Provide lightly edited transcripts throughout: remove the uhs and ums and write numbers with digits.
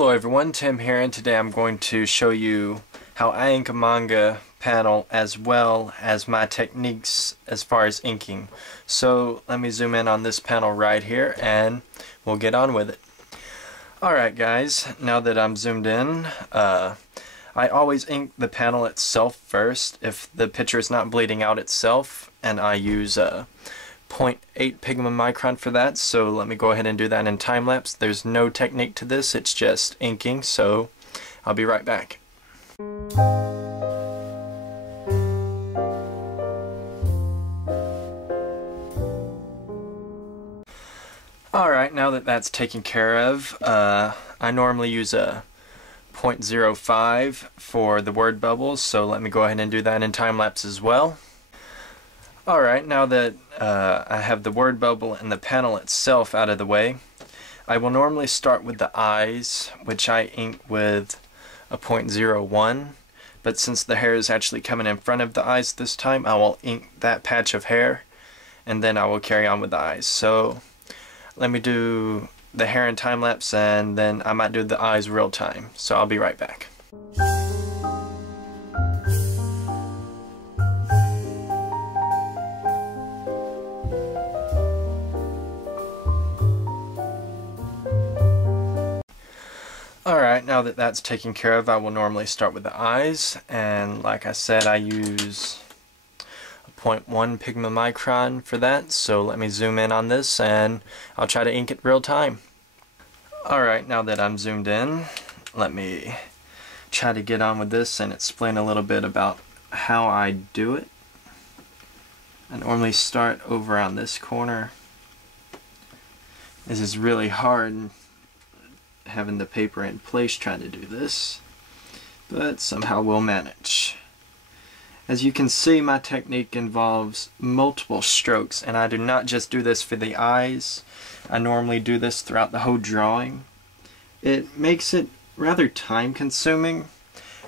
Hello everyone, Tim here, and today I'm going to show you how I ink a manga panel as well as my techniques as far as inking. So let me zoom in on this panel right here and we'll get on with it. Alright guys, now that I'm zoomed in, I always ink the panel itself first if the picture is not bleeding out itself, and I use 0.8 pigment micron for that, so let me go ahead and do that in time lapse. There's no technique to this, it's just inking, so I'll be right back. Alright, now that that's taken care of, I normally use a 0.05 for the word bubbles, so let me go ahead and do that in time lapse as well. Alright, now that I have the word bubble and the panel itself out of the way, I will normally start with the eyes, which I ink with a 0.01, but since the hair is actually coming in front of the eyes this time, I will ink that patch of hair, and then I will carry on with the eyes. So let me do the hair in time lapse, and then I might do the eyes real time, so I'll be right back. Alright, now that that's taken care of, I will normally start with the eyes, and like I said, I use a 0.1 pigment micron for that, so let me zoom in on this and I'll try to ink it real time. Alright, now that I'm zoomed in, let me try to get on with this and explain a little bit about how I do it. I normally start over on this corner. This is really hard, having the paper in place trying to do this, but somehow we'll manage. As you can see, my technique involves multiple strokes, and I do not just do this for the eyes. I normally do this throughout the whole drawing. It makes it rather time consuming,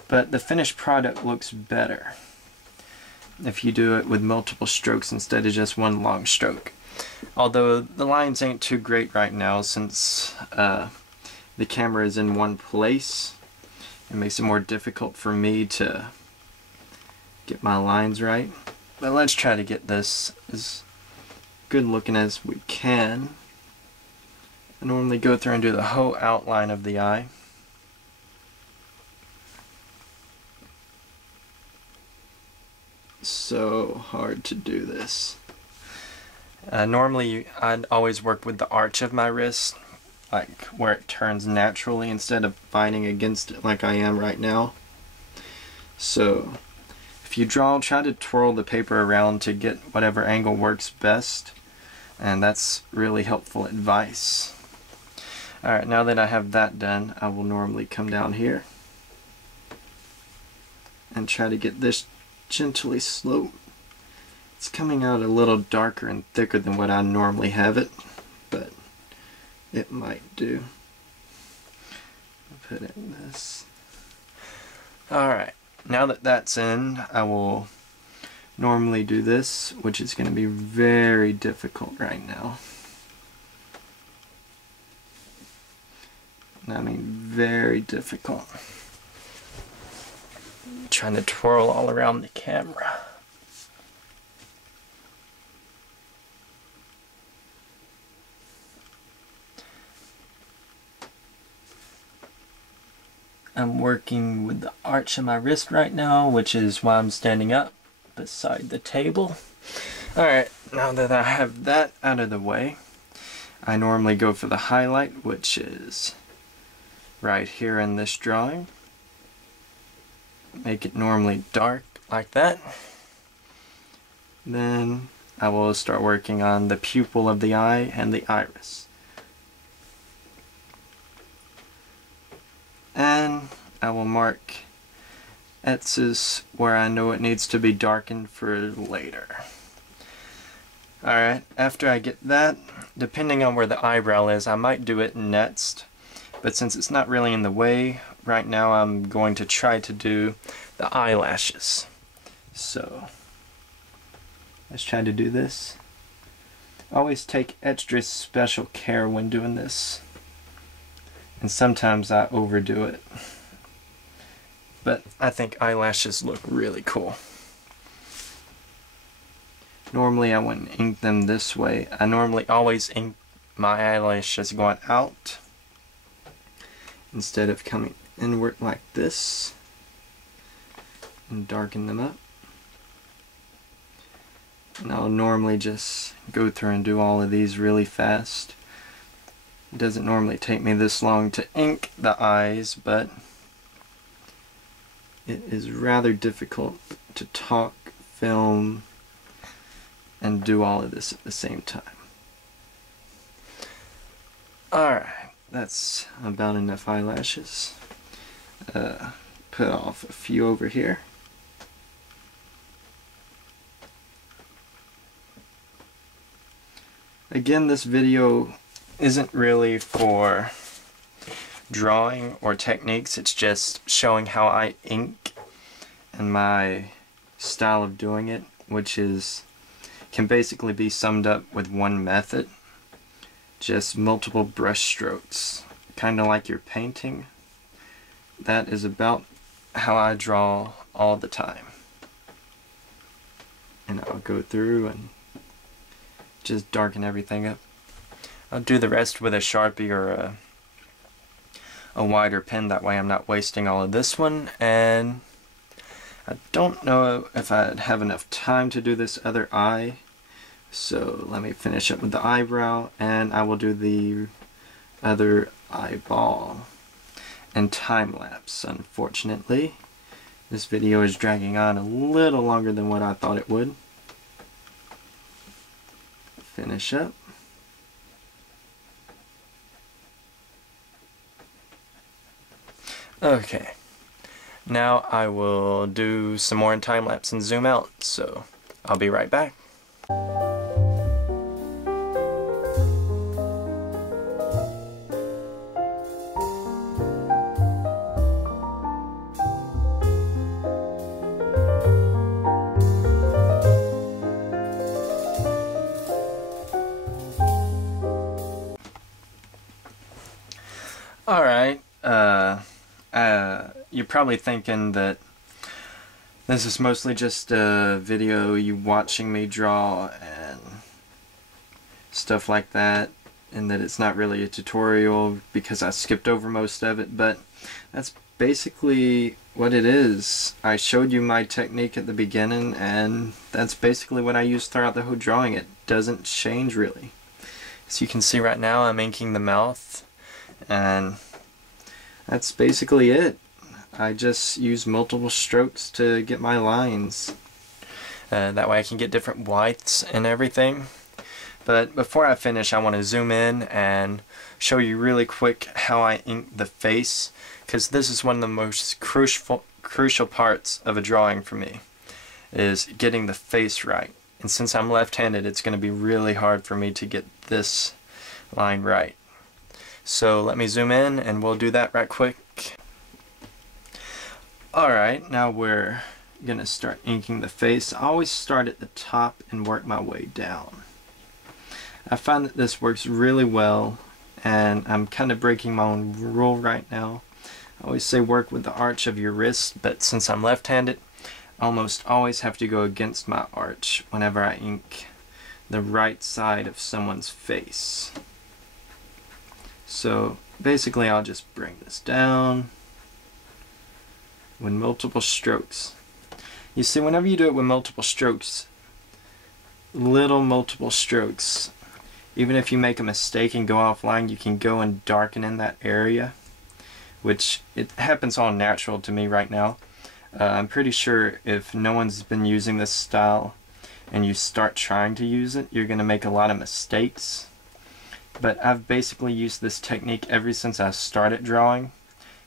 but the finished product looks better if you do it with multiple strokes instead of just one long stroke. Although the lines ain't too great right now since the camera is in one place. It makes it more difficult for me to get my lines right. But let's try to get this as good looking as we can. I normally go through and do the whole outline of the eye. So hard to do this. Normally I'd always work with the arch of my wrist, like where it turns naturally instead of fighting against it like I am right now. So if you draw, try to twirl the paper around to get whatever angle works best, and that's really helpful advice. Alright, now that I have that done, I will normally come down here and try to get this gently sloped. It's coming out a little darker and thicker than what I normally have it, but it might do. I'll put in this. Alright, now that that's in, I will normally do this, which is going to be very difficult right now. I mean, very difficult. I'm trying to twirl all around the camera. I'm working with the arch of my wrist right now, which is why I'm standing up beside the table. Alright, now that I have that out of the way, I normally go for the highlight, which is right here in this drawing. Make it normally dark like that. Then I will start working on the pupil of the eye and the iris. And I will mark X's where I know it needs to be darkened for later. Alright, after I get that, depending on where the eyebrow is, I might do it next. But since it's not really in the way, right now I'm going to try to do the eyelashes. So, let's try to do this. Always take extra special care when doing this. and sometimes I overdo it. But I think eyelashes look really cool. Normally I wouldn't ink them this way. I normally always ink my eyelashes going out instead of coming inward like this and darken them up. And I'll normally just go through and do all of these really fast. It doesn't normally take me this long to ink the eyes, but it is rather difficult to talk, film, and do all of this at the same time. Alright, that's about enough eyelashes. Put off a few over here. Again, this video isn't really for drawing or techniques, it's just showing how I ink and my style of doing it, which can basically be summed up with one method. Just multiple brush strokes, kind of like you're painting. That is about how I draw all the time. And I'll go through and just darken everything up. I'll do the rest with a Sharpie or a wider pen, that way I'm not wasting all of this one. And I don't know if I'd have enough time to do this other eye, so let me finish up with the eyebrow and I will do the other eyeball and time lapse. Unfortunately, this video is dragging on a little longer than what I thought it would. Finish up. Okay, now I will do some more in time lapse and zoom out, so I'll be right back. Alright, you're probably thinking that this is mostly just a video you watching me draw and stuff like that, and that it's not really a tutorial because I skipped over most of it, but that's basically what it is. I showed you my technique at the beginning, and that's basically what I use throughout the whole drawing. It doesn't change really. As you can see right now, I'm inking the mouth, and that's basically it. I just use multiple strokes to get my lines. That way I can get different whites and everything. But before I finish, I want to zoom in and show you really quick how I ink the face, because this is one of the most crucial parts of a drawing for me, is getting the face right. And since I'm left-handed, it's going to be really hard for me to get this line right. So let me zoom in and we'll do that right quick. Alright, now we're going to start inking the face. I always start at the top and work my way down. I find that this works really well, and I'm kind of breaking my own rule right now. I always say work with the arch of your wrist, but since I'm left-handed, I almost always have to go against my arch whenever I ink the right side of someone's face. So basically I'll just bring this down with multiple strokes. You see, whenever you do it with multiple strokes, multiple strokes, even if you make a mistake and go offline, you can go and darken in that area, which it happens all natural to me right now. I'm pretty sure if no one's been using this style and you start trying to use it, you're going to make a lot of mistakes. But I've basically used this technique ever since I started drawing,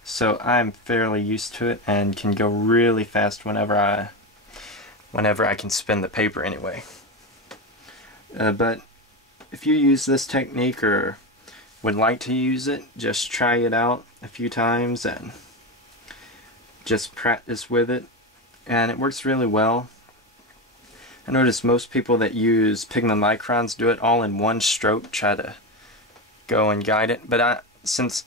so I'm fairly used to it and can go really fast whenever I can spin the paper anyway. But if you use this technique or would like to use it, just try it out a few times and just practice with it, and it works really well. I notice most people that use pigment microns do it all in one stroke, try to go and guide it, but since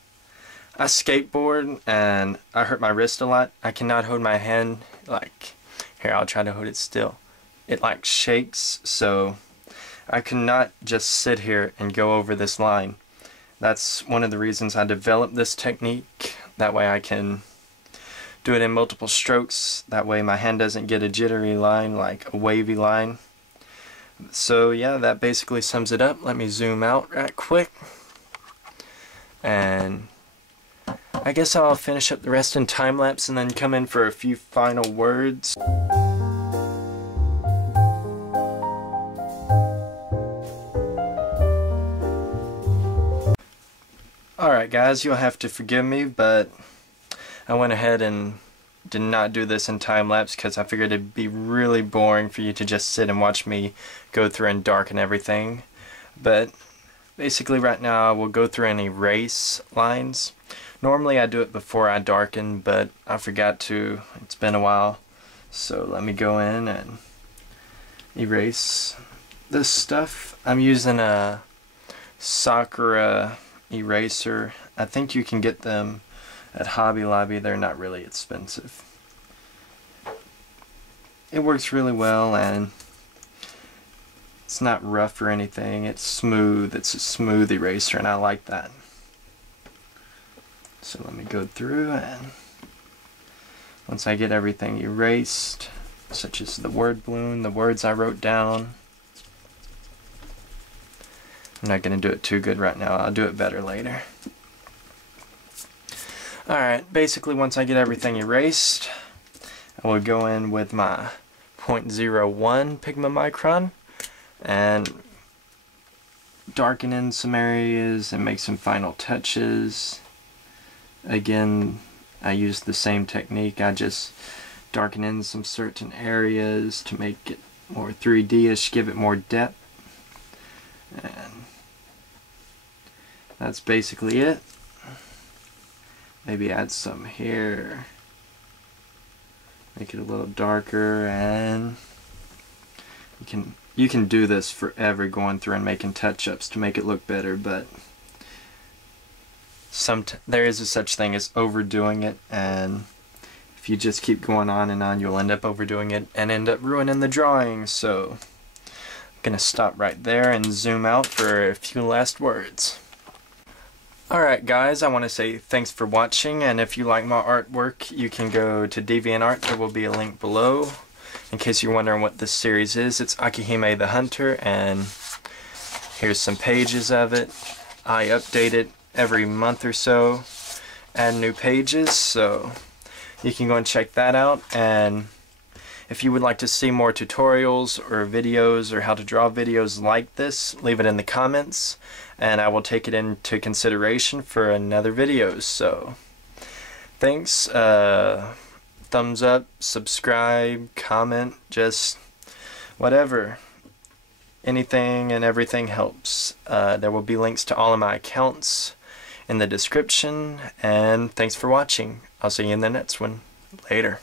I skateboard and I hurt my wrist a lot. I cannot hold my hand like, here, I'll try to hold it still. It like shakes, so I could not just sit here and go over this line. That's one of the reasons I developed this technique. That way I can do it in multiple strokes. That way my hand doesn't get a jittery line, like a wavy line. So yeah, that basically sums it up. Let me zoom out right quick. And I guess I'll finish up the rest in time-lapse and then come in for a few final words. Alright guys, you'll have to forgive me, but I went ahead and did not do this in time-lapse because I figured it'd be really boring for you to just sit and watch me go through and darken everything. But basically right now I will go through and erase lines. Normally I do it before I darken, but I forgot to. It's been a while. So let me go in and erase this stuff. I'm using a Sakura eraser. I think you can get them at Hobby Lobby. They're not really expensive. It works really well and it's not rough or anything. It's smooth. It's a smooth eraser and I like that. So let me go through, and once I get everything erased, such as the word balloon, the words I wrote down, I'm not going to do it too good right now. I'll do it better later. Alright, basically once I get everything erased, I will go in with my 0.01 Pigma Micron and darken in some areas and make some final touches. Again, I use the same technique. I just darken in some certain areas to make it more 3D-ish, give it more depth. And that's basically it. Maybe add some here. Make it a little darker, and you can do this forever, going through and making touch-ups to make it look better, but there is a such thing as overdoing it, and if you just keep going on and on, you'll end up overdoing it and end up ruining the drawing. So I'm gonna stop right there and zoom out for a few last words. Alright guys, I want to say thanks for watching, and if you like my artwork, you can go to DeviantArt. There will be a link below. In case you're wondering what this series is, it's Akihime the Hunter, and here's some pages of it. I update it every month or so, add new pages, so you can go and check that out. And if you would like to see more tutorials or videos or how to draw videos like this, leave it in the comments and I will take it into consideration for another video. So thanks, thumbs up, subscribe, comment, just whatever. Anything and everything helps. There will be links to all of my accounts in the description, and thanks for watching. I'll see you in the next one. Later.